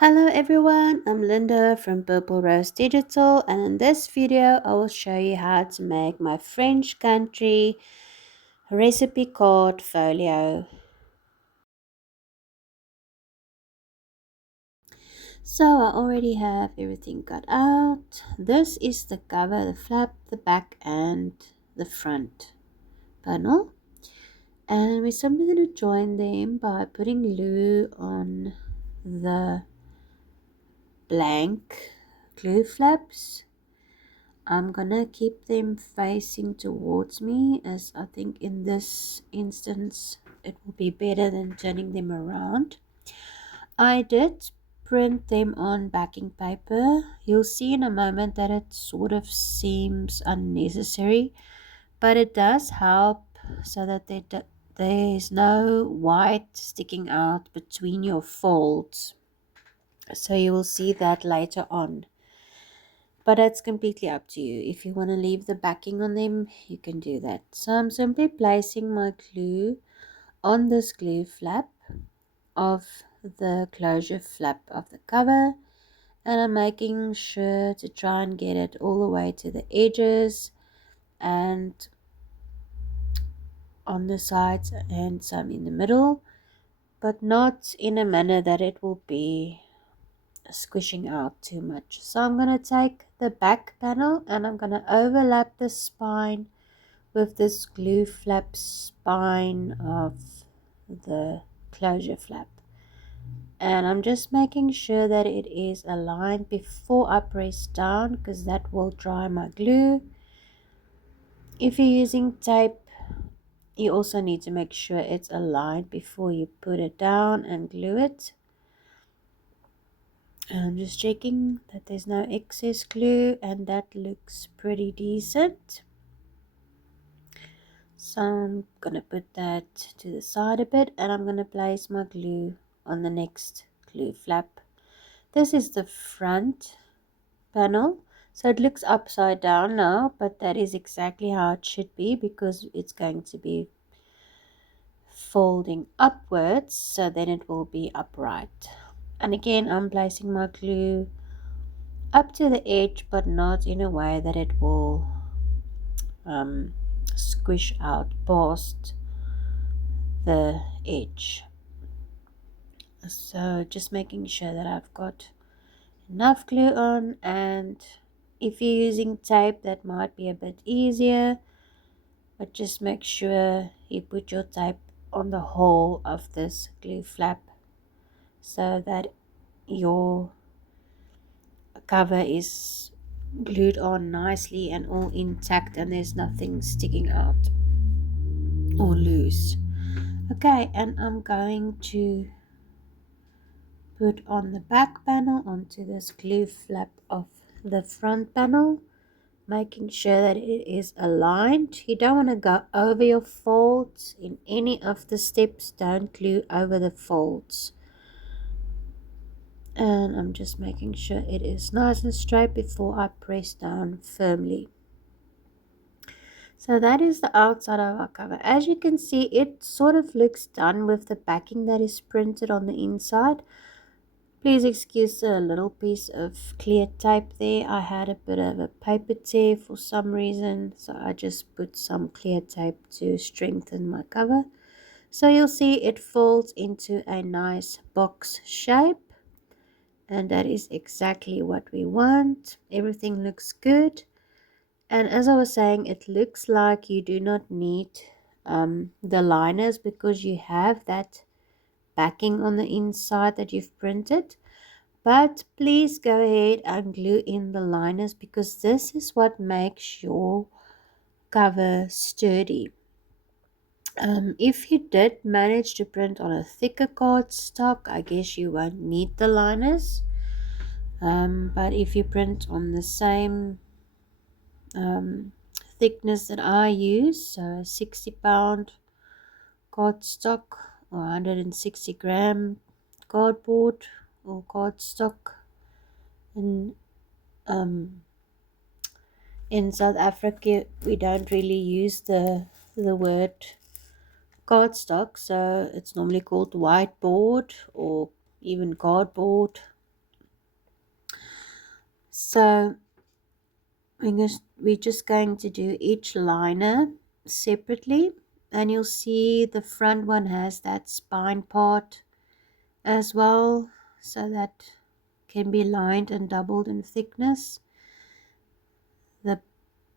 Hello everyone, I'm Linda from Purple Rose Digital, and in this video I will show you how to make my French country recipe card folio. So I already have everything cut out. This is the cover, the flap, the back and the front panel. And we're simply going to join them by putting glue on the blank glue flaps. I'm gonna keep them facing towards me, as I think in this instance it will be better than turning them around. I did print them on backing paper. You'll see in a moment that it sort of seems unnecessary, but it does help so that there's no white sticking out between your folds. So you will see that later on. But it's completely up to you. If you want to leave the backing on them, you can do that. So I'm simply placing my glue on this glue flap of the closure flap of the cover, and I'm making sure to try and get it all the way to the edges and on the sides and some in the middle, but not in a manner that it will be squishing out too much. So I'm going to take the back panel and I'm going to overlap the spine with this glue flap spine of the closure flap, and I'm just making sure that it is aligned before I press down, because that will dry my glue. If you're using tape, you also need to make sure it's aligned before you put it down and glue it. And I'm just checking that there's no excess glue, and that looks pretty decent. So I'm gonna put that to the side a bit, and I'm gonna place my glue on the next glue flap. This is the front panel, so it looks upside down now, but that is exactly how it should be because it's going to be folding upwards, so then it will be upright. And again, I'm placing my glue up to the edge, but not in a way that it will squish out past the edge. So just making sure that I've got enough glue on, and if you're using tape that might be a bit easier, but just make sure you put your tape on the whole of this glue flap so that your cover is glued on nicely and all intact and there's nothing sticking out or loose. Okay, and I'm going to put on the back panel onto this glue flap of the front panel, making sure that it is aligned. You don't want to go over your folds in any of the steps. Don't glue over the folds. And I'm just making sure it is nice and straight before I press down firmly. So that is the outside of our cover. As you can see, it sort of looks done with the backing that is printed on the inside. Please excuse a little piece of clear tape there. I had a bit of a paper tear for some reason, so I just put some clear tape to strengthen my cover. So you'll see it folds into a nice box shape, and that is exactly what we want. Everything looks good, and as I was saying, it looks like you do not need the liners because you have that backing on the inside that you've printed. But please go ahead and glue in the liners because this is what makes your cover sturdy. If you did manage to print on a thicker cardstock, I guess you won't need the liners. But if you print on the same thickness that I use, so a 60-pound cardstock or 160-gram cardboard or cardstock, and in South Africa we don't really use the word cardstock, so it's normally called whiteboard or even cardboard. So we're just going to do each liner separately, and you'll see the front one has that spine part as well, so that can be lined and doubled in thickness. The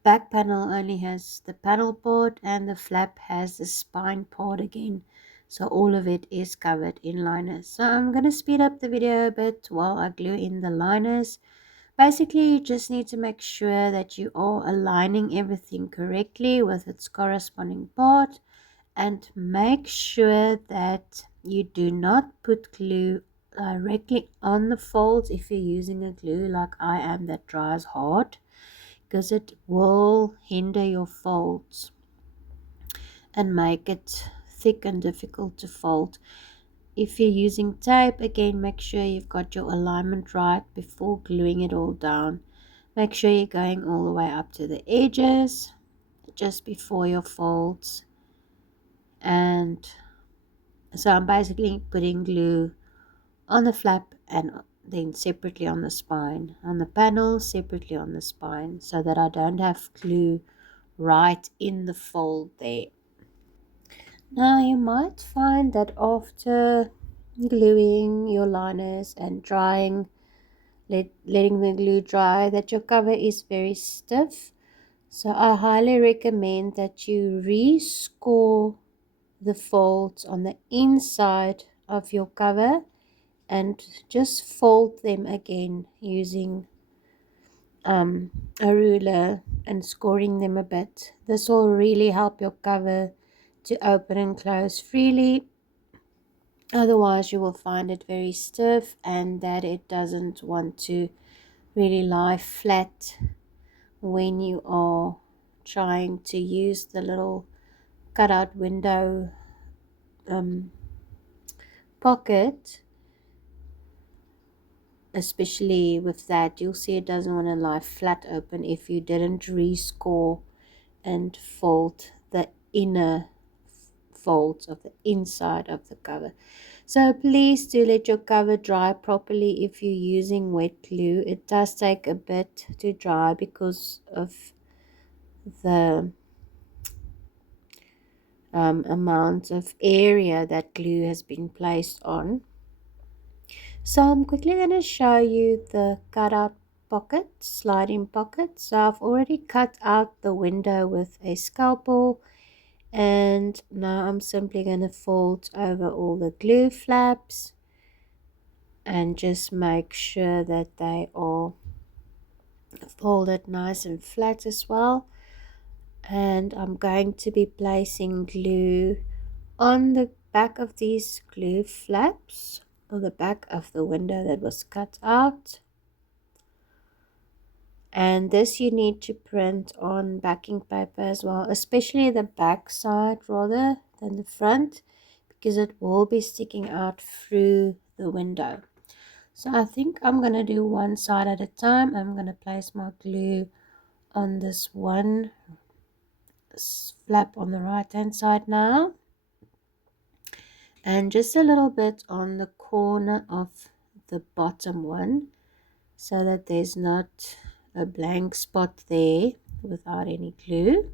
back panel only has the panel part, and the flap has the spine part again, so all of it is covered in liners. So I'm going to speed up the video a bit while I glue in the liners. Basically, you just need to make sure that you are aligning everything correctly with its corresponding part, and make sure that you do not put glue directly on the folds if you're using a glue like I am that dries hard, because it will hinder your folds and make it thick and difficult to fold. If you're using tape, again, make sure you've got your alignment right before gluing it all down. Make sure you're going all the way up to the edges just before your folds. And so I'm basically putting glue on the flap and then separately on the spine, on the panel separately on the spine, so that I don't have glue right in the fold there. Now you might find that after gluing your liners and drying, letting the glue dry, that your cover is very stiff. So I highly recommend that you rescore the folds on the inside of your cover and just fold them again using a ruler and scoring them a bit. This will really help your cover to open and close freely. Otherwise, you will find it very stiff and that it doesn't want to really lie flat when you are trying to use the little cutout window pocket. Especially with that, you'll see it doesn't want to lie flat open if you didn't rescore and fold the inner folds of the inside of the cover. So please do let your cover dry properly if you're using wet glue. It does take a bit to dry because of the amount of area that glue has been placed on. So I'm quickly going to show you the cutout pocket, sliding pocket. So I've already cut out the window with a scalpel, and now I'm simply going to fold over all the glue flaps and just make sure that they are folded nice and flat as well. And I'm going to be placing glue on the back of these glue flaps, or the back of the window that was cut out. And this you need to print on backing paper as well, especially the back side rather than the front, because it will be sticking out through the window. So I think I'm going to do one side at a time. I'm going to place my glue on this one flap on the right hand side now, and just a little bit on the corner of the bottom one, so that there's not a blank spot there without any glue.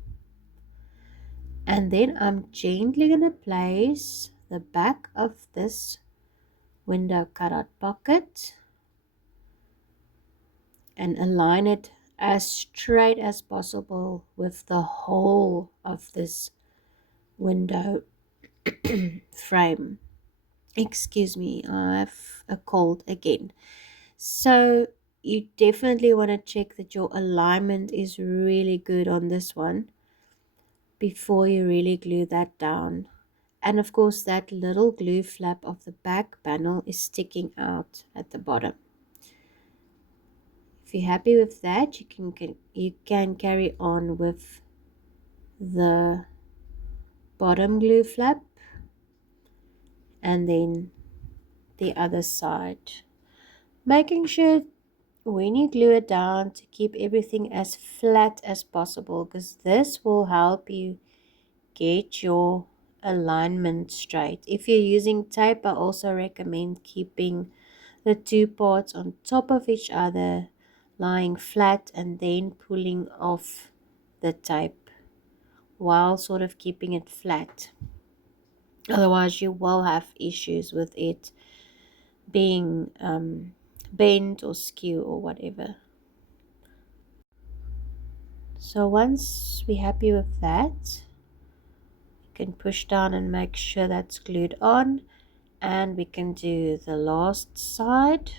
And then I'm gently going to place the back of this window cutout pocket and align it as straight as possible with the whole of this window frame. Excuse me, I have a cold again. So you definitely want to check that your alignment is really good on this one before you really glue that down. And of course, that little glue flap of the back panel is sticking out at the bottom. If you're happy with that, you can carry on with the bottom glue flap and then the other side, making sure when you glue it down to keep everything as flat as possible, because this will help you get your alignment straight. If you're using tape, I also recommend keeping the two parts on top of each other lying flat and then pulling off the tape while sort of keeping it flat. Otherwise, you will have issues with it being bent or skew or whatever. So once we're happy with that, we can push down and make sure that's glued on, and we can do the last side.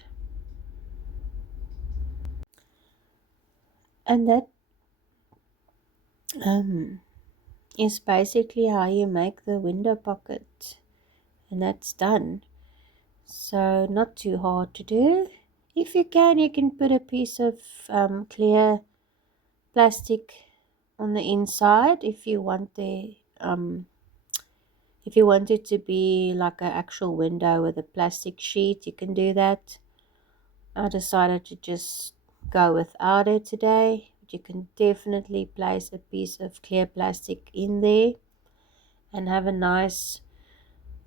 And that is basically how you make the window pocket, and that's done. So not too hard to do. If you can put a piece of clear plastic on the inside if you want it to be like an actual window with a plastic sheet, you can do that. I decided to just go without it today. You can definitely place a piece of clear plastic in there and have a nice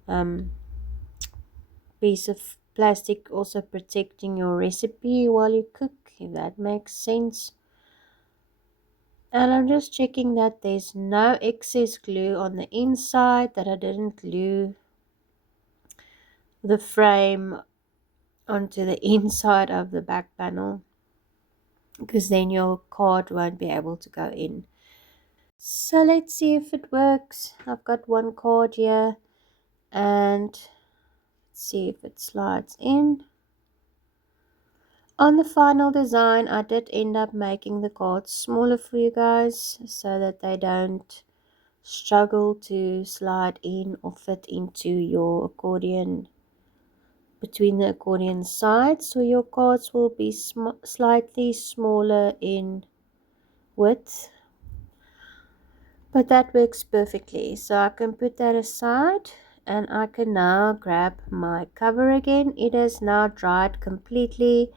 um, piece of plastic also protecting your recipe while you cook, if that makes sense. And I'm just checking that there's no excess glue on the inside, that I didn't glue the frame onto the inside of the back panel, because then your card won't be able to go in. So let's see if it works. I've got one card here and let's see if it slides in. On the final design, I did end up making the cards smaller for you guys so that they don't struggle to slide in or fit into your accordion, between the accordion sides. So your cards will be slightly smaller in width, but that works perfectly. So I can put that aside and I can now grab my cover again. It has now dried completely,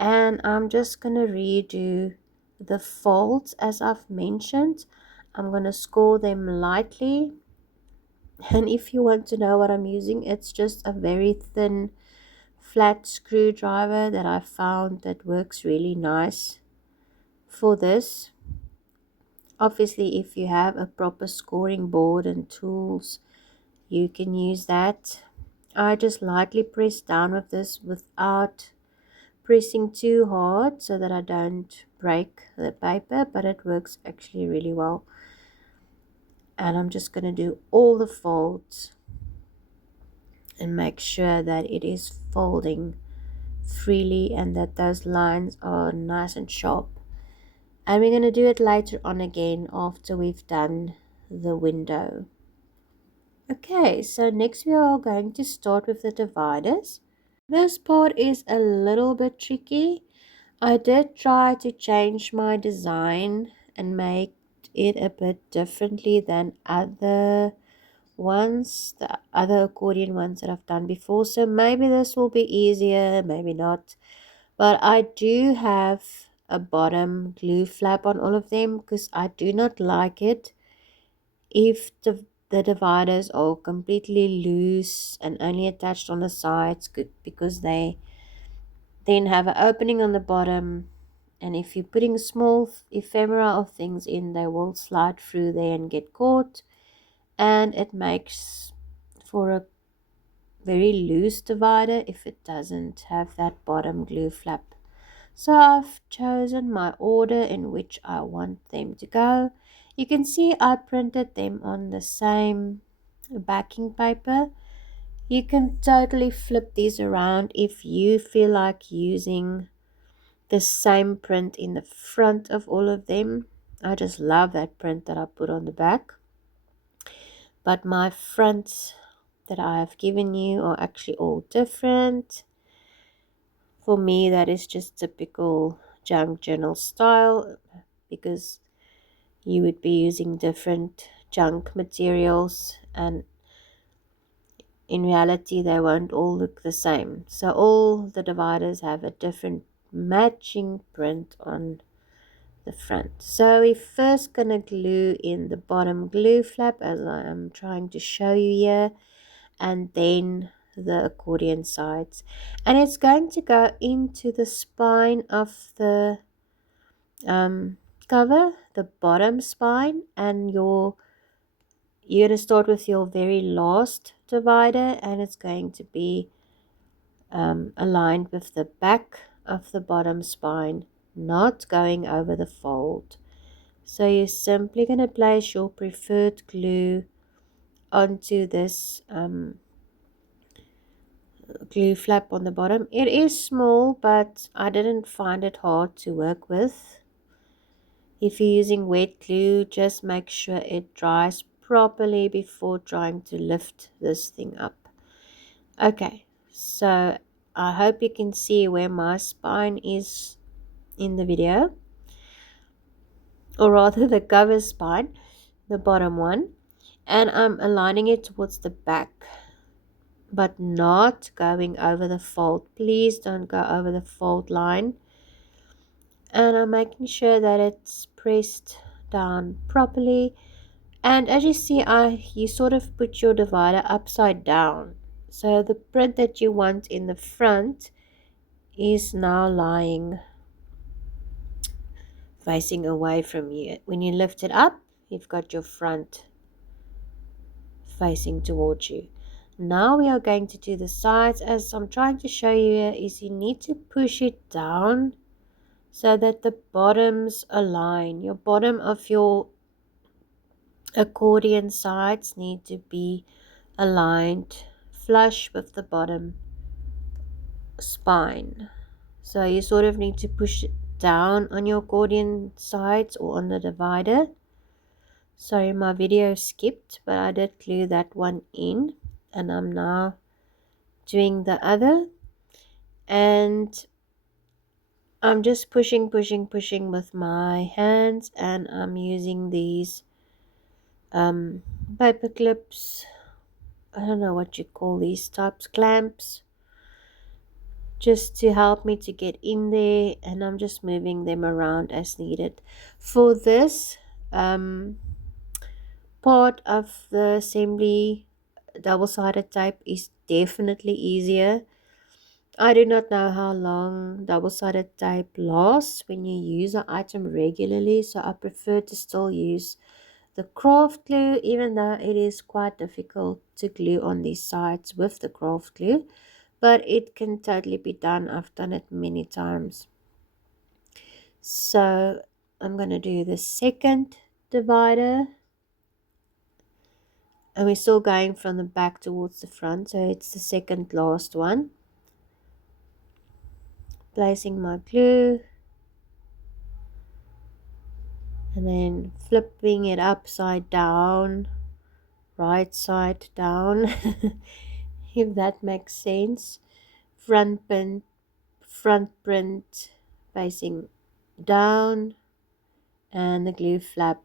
and I'm just going to redo the folds as I've mentioned. I'm going to score them lightly, and if you want to know what I'm using, it's just a very thin flat screwdriver that I found that works really nice for this. Obviously, if you have a proper scoring board and tools, you can use that. I just lightly press down with this without pressing too hard so that I don't break the paper, but it works actually really well. And I'm just going to do all the folds and make sure that it is folding freely and that those lines are nice and sharp. And we're going to do it later on again after we've done the window. Okay, so next we are going to start with the dividers. This part is a little bit tricky. I did try to change my design and make it a bit differently than other ones, the other accordion ones that I've done before. So maybe this will be easier, maybe not. But I do have a bottom glue flap on all of them because I do not like it if the dividers are completely loose and only attached on the sides, because they then have an opening on the bottom, and if you're putting small ephemera of things in, they will slide through there and get caught, and it makes for a very loose divider if it doesn't have that bottom glue flap. So I've chosen my order in which I want them to go. You can see I printed them on the same backing paper. You can totally flip these around if you feel like using the same print in the front of all of them. I just love that print that I put on the back. But my fronts that I have given you are actually all different. For me, that is just typical junk journal style, because you would be using different junk materials and in reality they won't all look the same. So all the dividers have a different matching print on the front. So we're first gonna glue in the bottom glue flap as I am trying to show you here, and then the accordion sides, and it's going to go into the spine of the cover, the bottom spine, and you're going to start with your very last divider, and it's going to be aligned with the back of the bottom spine, not going over the fold. So you're simply going to place your preferred glue onto this glue flap on the bottom. It is small, but I didn't find it hard to work with. If you're using wet glue, just make sure it dries properly before trying to lift this thing up. Okay, so I hope you can see where my spine is in the video, or rather the cover spine, the bottom one, and I'm aligning it towards the back, but not going over the fold. Please don't go over the fold line. And I'm making sure that it's pressed down properly. And as you see, you sort of put your divider upside down. So the print that you want in the front is now lying facing away from you. When you lift it up, you've got your front facing towards you. Now we are going to do the sides. As I'm trying to show you here, is you need to push it down so that the bottoms align. Your bottom of your accordion sides need to be aligned flush with the bottom spine. So you sort of need to push it down on your accordion sides or on the divider. Sorry, my video skipped, but I did glue that one in, and I'm now doing the other, and I'm just pushing with my hands, and I'm using these paper clips. I don't know what you call these types, clamps, just to help me to get in there, and I'm just moving them around as needed. For this part of the assembly, double-sided tape is definitely easier. I do not know how long double-sided tape lasts when you use an item regularly, so I prefer to still use the craft glue, even though it is quite difficult to glue on these sides with the craft glue, but it can totally be done. I've done it many times. So I'm going to do the second divider, and we're still going from the back towards the front, so it's the second last one. Placing my glue and then flipping it upside down, right side down, if that makes sense. Front print facing down, and the glue flap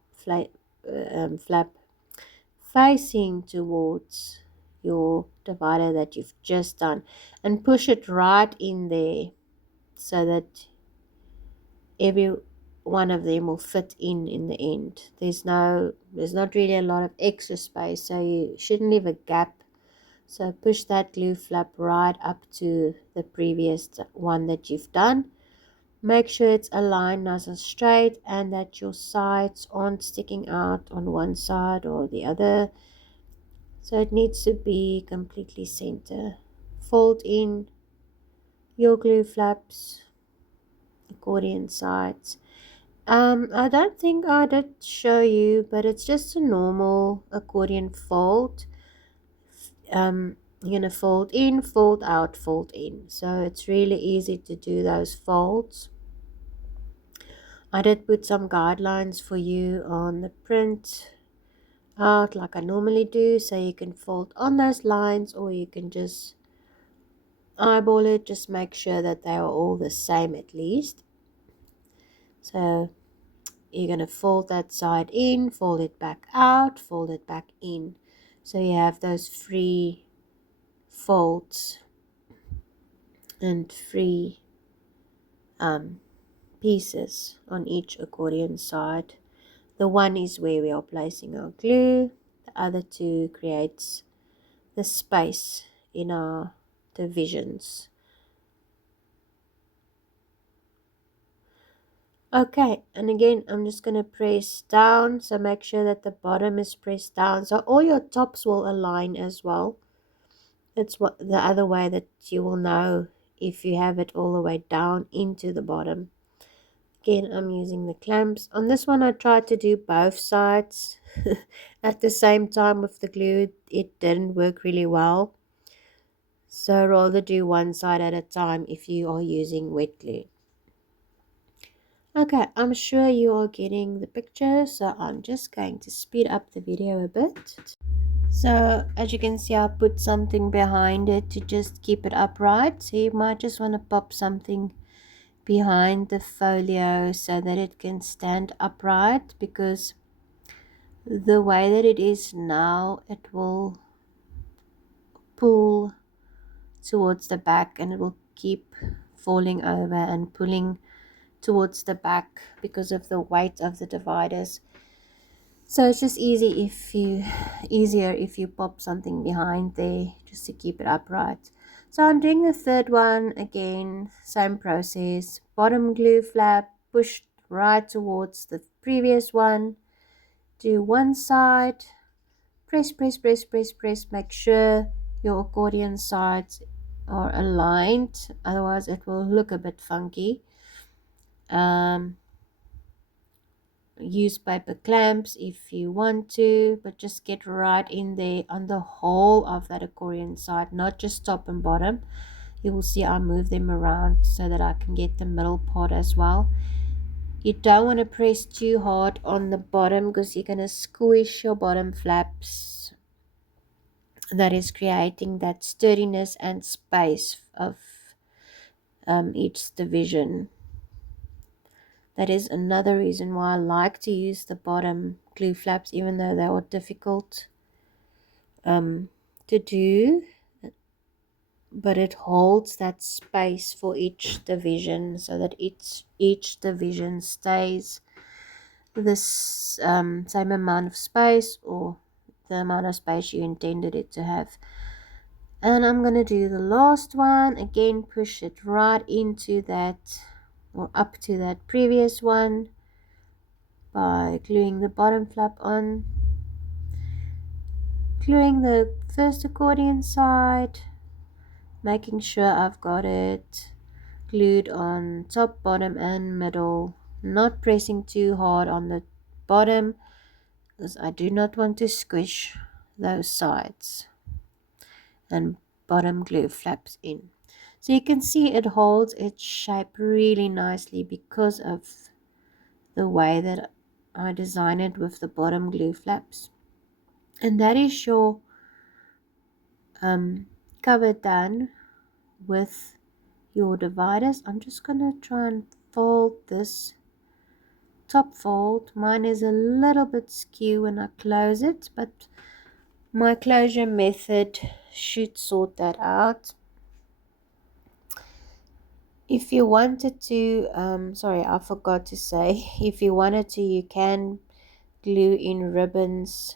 facing towards your divider that you've just done, and push it right in there so that every one of them will fit in the end. There's not really a lot of extra space, so you shouldn't leave a gap. So push that glue flap right up to the previous one that you've done. Make sure it's aligned nice and straight, and that your sides aren't sticking out on one side or the other. So it needs to be completely center. Fold in your glue flaps, accordion sides. I don't think I did show you, but it's just a normal accordion fold. You're gonna fold in, fold out, fold in. So it's really easy to do those folds. I did put some guidelines for you on the print out like I normally do, so you can fold on those lines, or you can just eyeball it. Just make sure that they are all the same at least. So you're going to fold that side in, fold it back out, fold it back in. So you have those free folds and free pieces on each accordion side. The one is where we are placing our glue. The other two creates the space in our divisions. Okay, and again, I'm just going to press down, so make sure that the bottom is pressed down, so all your tops will align as well. It's what the other way that you will know if you have it all the way down into the bottom. Again, I'm using the clamps. On this one, I tried to do both sides at the same time with the glue. It didn't work really well. So rather do one side at a time if you are using wet glue. Okay, I'm sure you are getting the picture, so I'm just going to speed up the video a bit. So as you can see, I put something behind it to just keep it upright. So you might just want to pop something behind the folio so that it can stand upright, because the way that it is now, it will pull towards the back and it will keep falling over and pulling towards the back because of the weight of the dividers. So it's just easier if you pop something behind there just to keep it upright. So I'm doing the third one again, same process. Bottom glue flap pushed right towards the previous one. Do one side, press, make sure your accordion sides are aligned, otherwise it will look a bit funky. Use paper clamps if you want to, but just get right in there on the whole of that accordion side, not just top and bottom. You will see I move them around so that I can get the middle part as well. You don't want to press too hard on the bottom because you're going to squish your bottom flaps. That is creating that sturdiness and space of each division. That is another reason why I like to use the bottom glue flaps, even though they are difficult to do. But it holds that space for each division so that each division stays this same amount of space, or the amount of space you intended it to have. And I'm going to do the last one. Again, push it right into that, or up to that previous one, by gluing the bottom flap on, gluing the first accordion side, making sure I've got it glued on top, bottom and middle, not pressing too hard on the bottom because I do not want to squish those sides, and bottom glue flaps in. So you can see it holds its shape really nicely because of the way that I design it with the bottom glue flaps. And that is your cover done with your dividers. I'm just going to try and fold this top fold. Mine is a little bit skew when I close it, but my closure method should sort that out. If you wanted to, sorry, I forgot to say, if you wanted to, you can glue in ribbons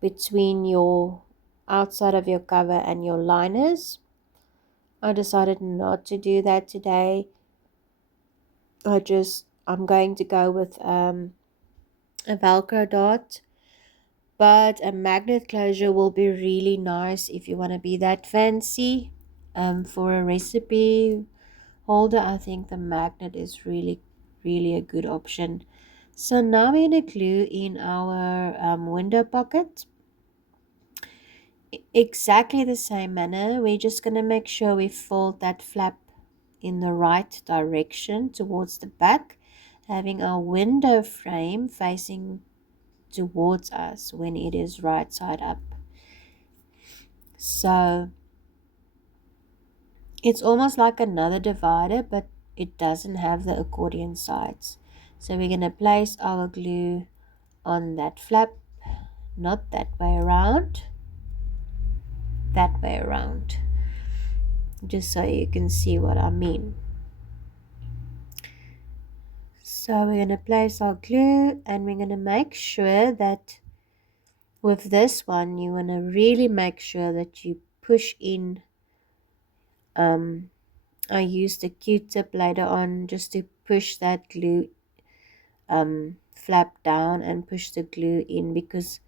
between your outside of your cover and your liners. I decided not to do that today. I'm going to go with a Velcro dot, but a magnet closure will be really nice if you want to be that fancy. For a recipe holder, I think the magnet is really a good option. So now we're going to glue in our window pocket. Exactly the same manner. We're just going to make sure we fold that flap in the right direction towards the back, having our window frame facing towards us when it is right side up. So it's almost like another divider, but it doesn't have the accordion sides. So we're going to place our glue on that flap, not that way around, that way around, just so you can see what I mean. So we're going to place our glue, and we're going to make sure that with this one, you want to really make sure that you push in. I used a Q-tip later on just to push that glue flap down and push the glue in, because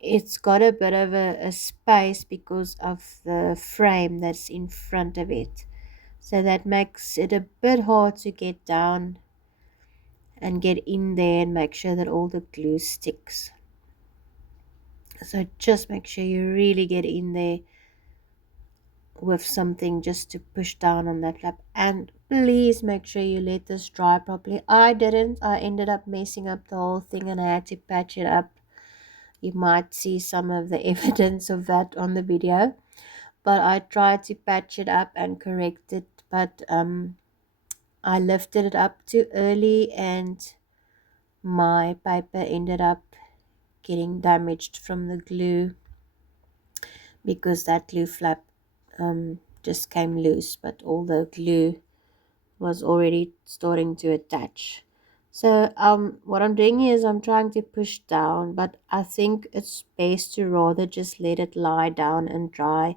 it's got a bit of a space because of the frame that's in front of it. So that makes it a bit hard to get down and get in there and make sure that all the glue sticks. So just make sure you really get in there with something just to push down on that flap, and please make sure you let this dry properly. I didn't. I ended up messing up the whole thing and I had to patch it up. You might see some of the evidence of that on the video, but I tried to patch it up and correct it, but I lifted it up too early and my paper ended up getting damaged from the glue, because that glue flap just came loose, but all the glue was already starting to attach. So what I'm doing here is I'm trying to push down, but I think it's best to rather just let it lie down and dry.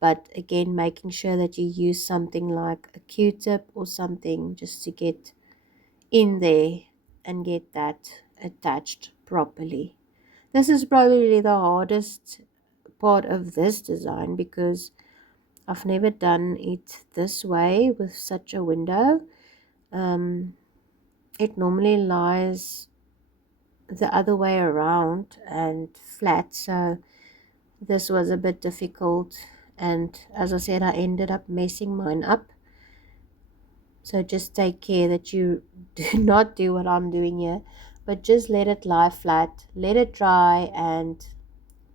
But again, making sure that you use something like a Q-tip or something just to get in there and get that attached properly. This is probably the hardest part of this design, because I've never done it this way with such a window. It normally lies the other way around and flat, so this was a bit difficult, and as I said, I ended up messing mine up. So just take care that you do not do what I'm doing here, but just let it lie flat, let it dry, and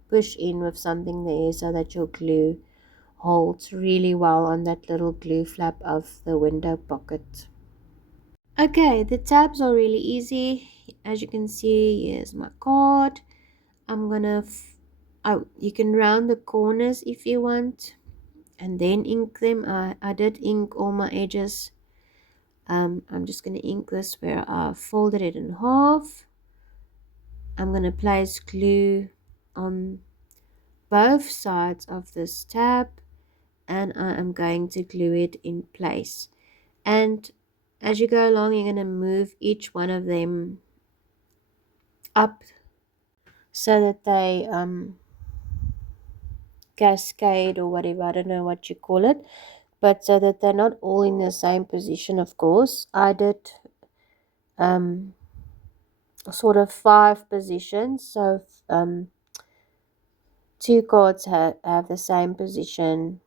push in with something there so that your glue holds really well on that little glue flap of the window pocket. Okay, the tabs are really easy. As you can see, here's my card. I'm gonna oh, you can round the corners if you want and then ink them. I did ink all my edges. I'm just gonna ink this where I folded it in half. I'm gonna place glue on both sides of this tab, and I am going to glue it in place. And as you go along, you're going to move each one of them up so that they cascade or whatever. I don't know what you call it, but so that they're not all in the same position. Of course, I did sort of 5 positions, so two cards have the same position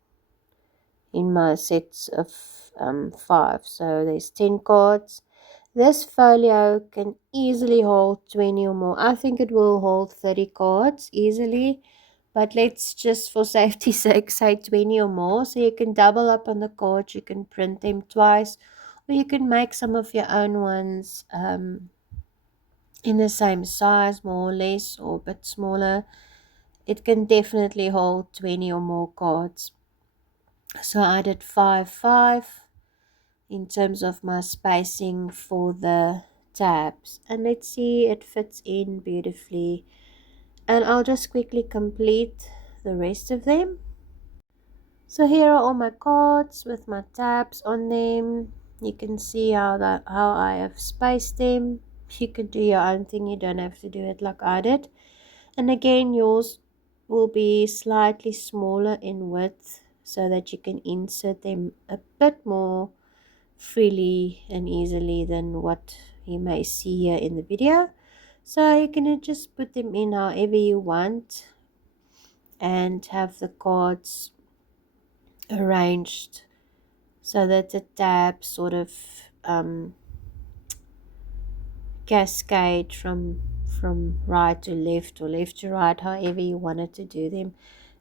in my sets of 5, so there's 10 cards. This folio can easily hold 20 or more. I think it will hold 30 cards easily, but let's just for safety's sake say 20 or more. So you can double up on the cards, you can print them twice, or you can make some of your own ones in the same size, more or less, or a bit smaller. It can definitely hold 20 or more cards. So I did 5, 5 in terms of my spacing for the tabs, and let's see, it fits in beautifully. And I'll just quickly complete the rest of them. So here are all my cards with my tabs on them. You can see how I have spaced them. You can do your own thing, you don't have to do it like I did. And again, yours will be slightly smaller in width so that you can insert them a bit more freely and easily than what you may see here in the video. So you can just put them in however you want and have the cards arranged so that the tabs sort of cascade from right to left or left to right, however you wanted to do them.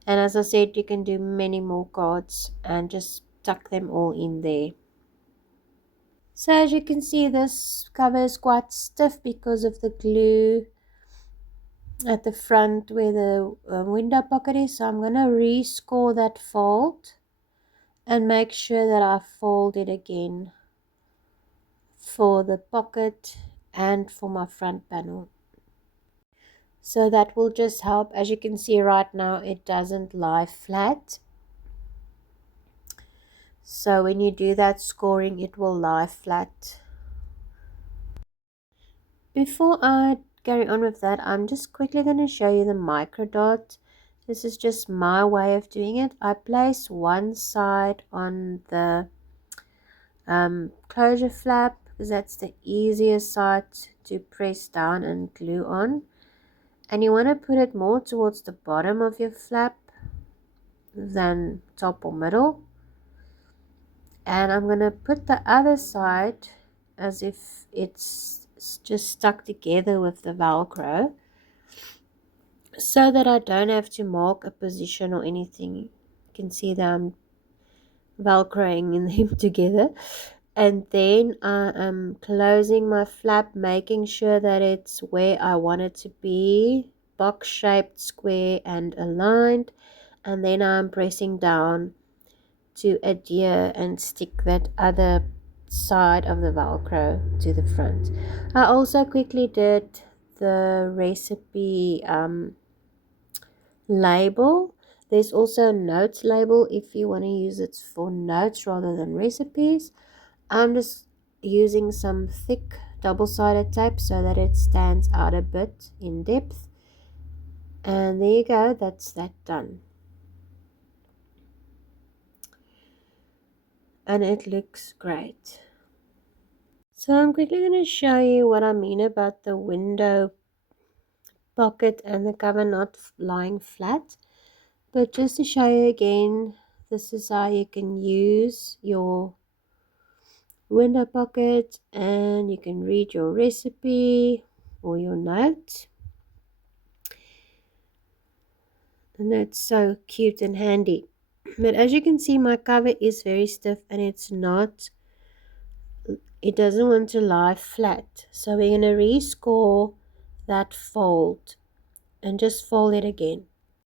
And as I said, you can do many more cards and just tuck them all in there. So as you can see, this cover is quite stiff because of the glue at the front where the window pocket is. So I'm going to rescore that fold and make sure that I fold it again for the pocket and for my front panel. So that will just help. As you can see right now, it doesn't lie flat. So when you do that scoring, it will lie flat. Before I carry on with that, I'm just quickly going to show you the microdot. This is just my way of doing it. I place one side on the closure flap because that's the easiest side to press down and glue on. And you want to put it more towards the bottom of your flap than top or middle. And I'm going to put the other side as if it's just stuck together with the Velcro, so that I don't have to mark a position or anything. You can see that I'm velcroing them together. And then I am closing my flap, making sure that it's where I want it to be, box shaped, square and aligned. And then I'm pressing down to adhere and stick that other side of the Velcro to the front. I also quickly did the recipe label. There's also a notes label if you want to use it for notes rather than recipes. I'm just using some thick double-sided tape so that it stands out a bit in depth. And there you go, that's that done. And it looks great. So I'm quickly going to show you what I mean about the window pocket and the cover not lying flat. But just to show you again, this is how you can use your window pocket and you can read your recipe or your note. And that's so cute and handy. But as you can see, my cover is very stiff and it doesn't want to lie flat. So we're going to rescore that fold and just fold it again.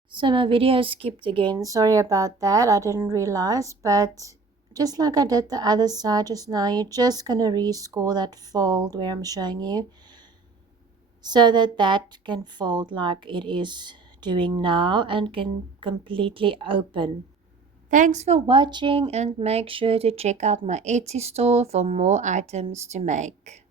So my video skipped again, sorry about that, I didn't realize, but just like I did the other side just now, you're just going to rescore that fold where I'm showing you, so that that can fold like it is doing now and can completely open. Thanks for watching and make sure to check out my Etsy store for more items to make.